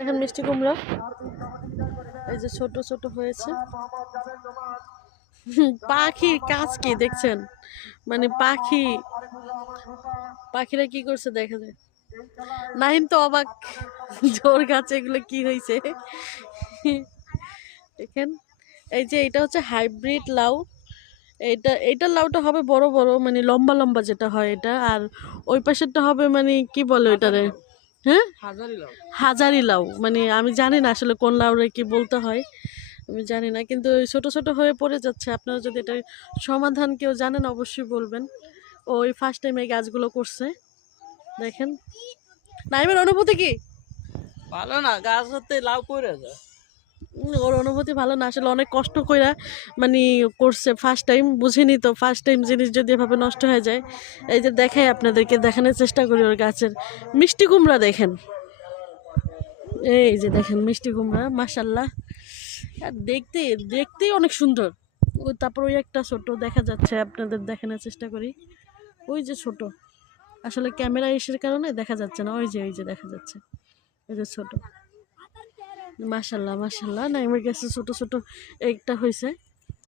এখন মিষ্টি কুমড়া এই যে ছোট ছোট হয়েছে। পাখির কাজ কি দেখছেন, মানে পাখিরা কি করছে দেখা যায়। নাহিম তো অবাক, জোর গাছে এগুলো কি হয়েছে দেখেন। এই যে এটা হচ্ছে হাইব্রিড লাউ। এইটার লাউটা হবে বড় বড়, মানে লম্বা লম্বা যেটা হয় এটা। আর ওই পাশেরটা হবে মানে কি বলে ওইটারে, হ্যাঁ হাজারি লাউ। মানে আমি জানি না আসলে কোন লাউরে কি বলতে হয়, আমি জানি না। কিন্তু ওই ছোট ছোট হয়ে পড়ে যাচ্ছে। আপনারা যদি এটার সমাধান কেউ জানেন অবশ্যই বলবেন। ওই ফার্স্ট টাইম এই গাছগুলো করছে দেখেন। নাইমের অনুভূতি কি? ভালো না, গাছ হতে লাউ পড়ে যায়। ওর অনুভূতি ভালো না, আসলে অনেক কষ্ট কইরা মানে করছে, ফার্স্ট টাইম বুঝিনি তো। ফার্স্ট টাইম জিনিস যদি এভাবে নষ্ট হয়ে যায়। এই যে দেখাই আপনাদেরকে, দেখানোর চেষ্টা করি ওর গাছের মিষ্টি কুমড়া দেখেন। এই যে দেখেন মিষ্টি কুমড়া, মাশাল্লাহ। আর দেখতেই অনেক সুন্দর। তারপর ওই একটা ছোট দেখা যাচ্ছে, আপনাদের দেখানোর চেষ্টা করি। ওই যে ছোট, আসলে ক্যামেরা ইসের কারণে দেখা যাচ্ছে না। ওই যে দেখা যাচ্ছে, ওই যে ছোট। মাশাল্লাহ মাশাল্লাহ, না আমার কাছে ছোট ছোট একটা হয়েছে।